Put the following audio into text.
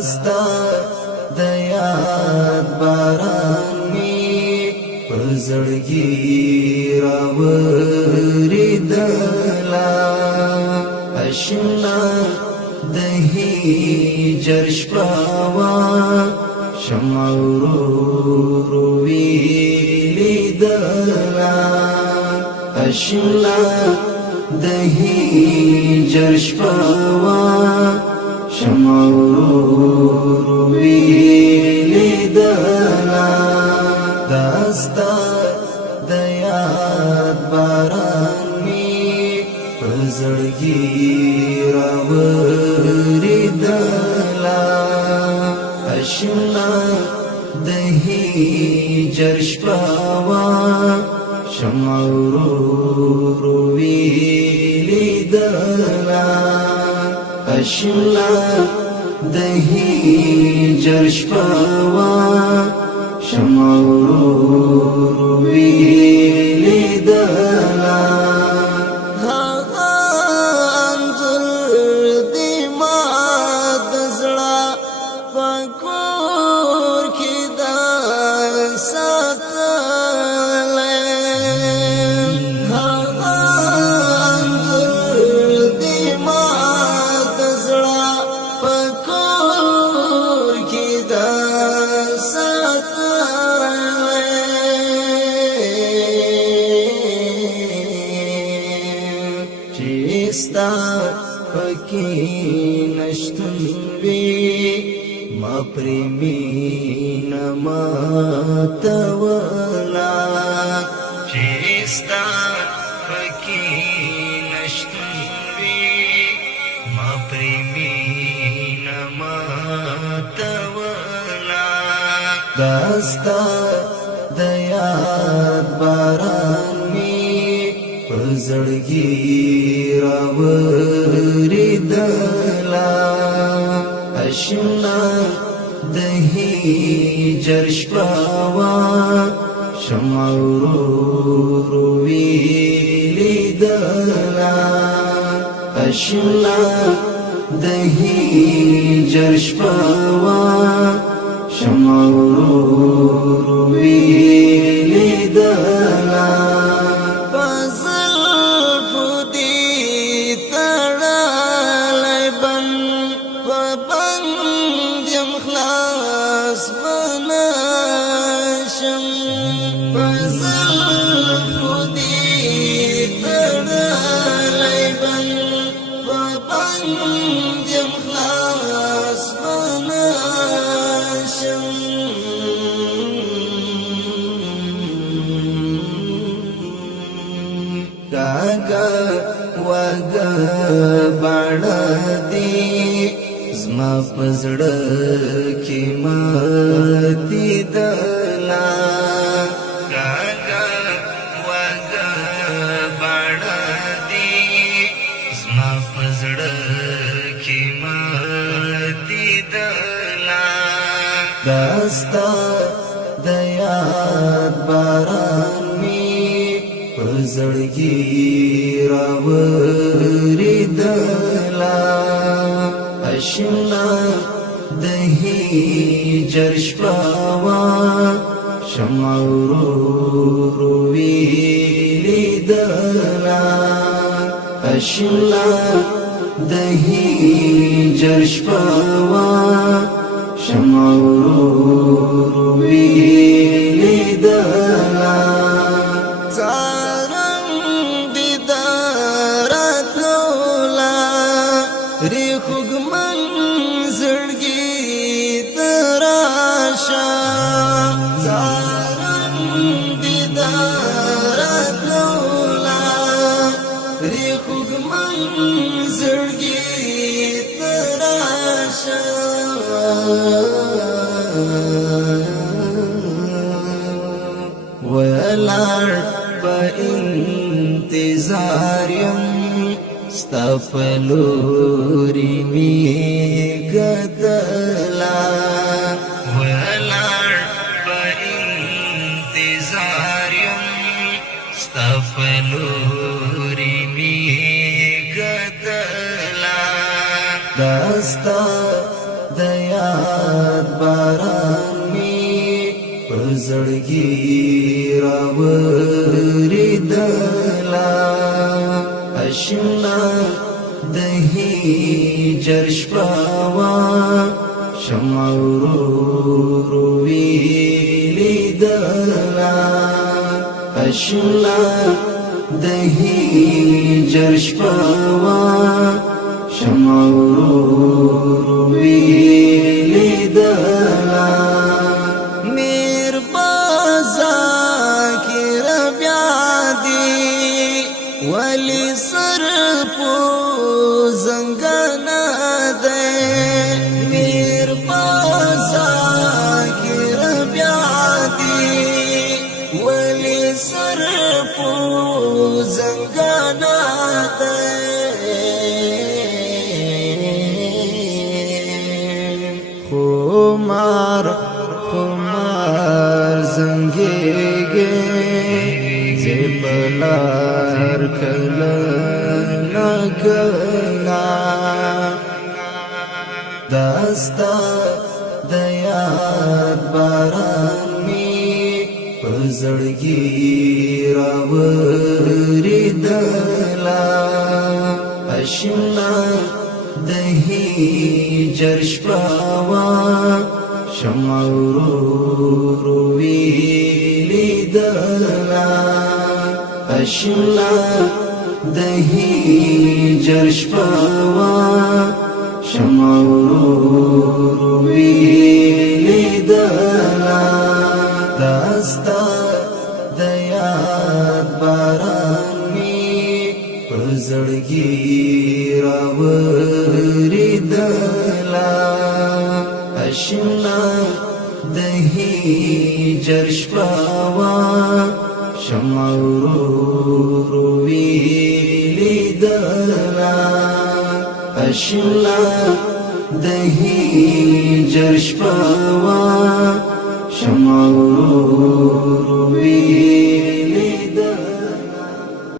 داستا د یاد باران می پزړګي راوریدلا اشنا د هجر شپوا شمع ورو ویلیدلا اشنا د هجر شپوا شمع ورو ویلیدلا داستا د یاد باران می پزړګي راوریدلا اشنا د هجر شپوا شمع ورو ویلیدلا اشنا د هجر شپوا شمع ورو ویلیدلا چیستا پکی نشتن وی ما پریمین ما تولا چیستا پکی نشتن وی ما پریمین ما تولا داستا د یاد باران می پزړګي راوریدلا اشنا د هجر شپوا شمع ورو ویلیدلا اشنا د هجر شپوا شمع ورو ویلیدلا گاگا وگا باڑا دی زما پزړه کې ماتي دلا گاگا وگا باڑا دی زما پزړه کې ماتي دلا داستا د یاد باران پزړګي راوریدلا اشنا د هجر شپوا شمع ورو ویلیدلا اشنا د هجر شپوا شمع ورو ویلیدلا ولار په انتظار يم ستفلوري می غدلا ولار په انتظار يم ستفلوري می غدلا داستا د زړګي راوریدلا اشنا دهی جرشپاوا شمع ورو ویلیدلا اشنا دهی جرشپاوا شمع ورو ویلیدلا میر بازا کی ربیا دی ولی سر پو زنگانا دے میر بازا کی ربیا دی ولی سر پو زنگانا دے خمار زنگیگے زبلار کلا نکلا داستا دیاد باران می پزړګي راوریدلا اشنا دهی جرشپاوا شمع ورو ویلیدلا اشنا دهی جرشپاوا شمع ورو ویلیدلا داستا دیاد باران می پزړګي راوریدلا اشنا دهی جرشپاوا شمع ورو ویلیدلا اشنا دهی جرشپاوا